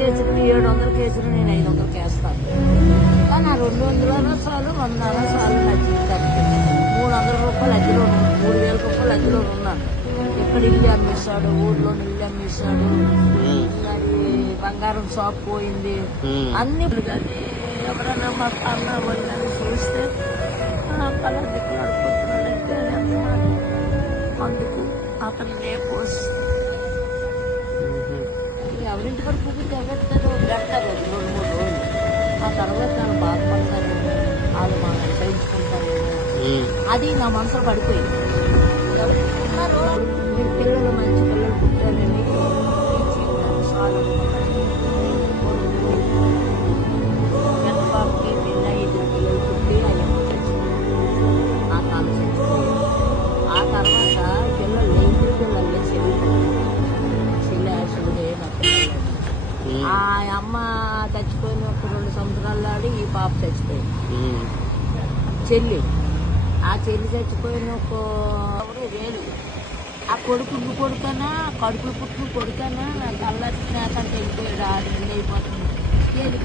కేసులు 700 కేసులు నేను 500 వేస్తాను. కానీ ఆ 200 సార్లు 100 సార్లు నా జీవితానికి 300 రూపాయలు అద్దెలో 3000 రూపాయలు అద్దెలో ఉన్నాను. ఎక్కడ ఇల్లు అమ్మేశాడు, ఊర్లో ఇల్లు అమ్మేశాడు, అది బంగారం షాప్ పోయింది, అన్ని. కానీ ఎవరైనా మా అన్న వాళ్ళని చూస్తే కలర్ దిక్కు నడుపుతున్నాడంటే అందుకు అతన్ని పోసి ఎవరింటి వరకు ఎవరితో పెడతారు 2-3 రోజులు. ఆ తర్వాత వాళ్ళు బాధపడతారు, వాళ్ళు మనం సహించుకుంటారు. అది నా మనసులో పడిపోయింది. ఎవరున్నారు మీరు పిల్లలు మంచి పిల్లలు పుట్టారని చాలు పెద్ద బాబుకి పిల్ల 2 పిల్లలు పుట్టి అయ్యమ్మ చచ్చిపోయింది. ఆ కాలం చచ్చిపోయింది. ఆ తర్వాత పిల్లలు 2 పిల్లలు శివుడే నా పిల్లలు. ఆ అమ్మ చచ్చిపోయిన ఒక 2 సంవత్సరాలు ఆడి ఈ పాప చచ్చిపోయింది. చెల్లి ఆ చెల్లి చచ్చిపోయిన ఒక వేలు. ఆ కొడుకనా కడుపులు పుట్టిన కొడుకనా గల్లటి స్నేహంటే వెళ్ళిపోయాడు. 2 అయిపోతుంది. 7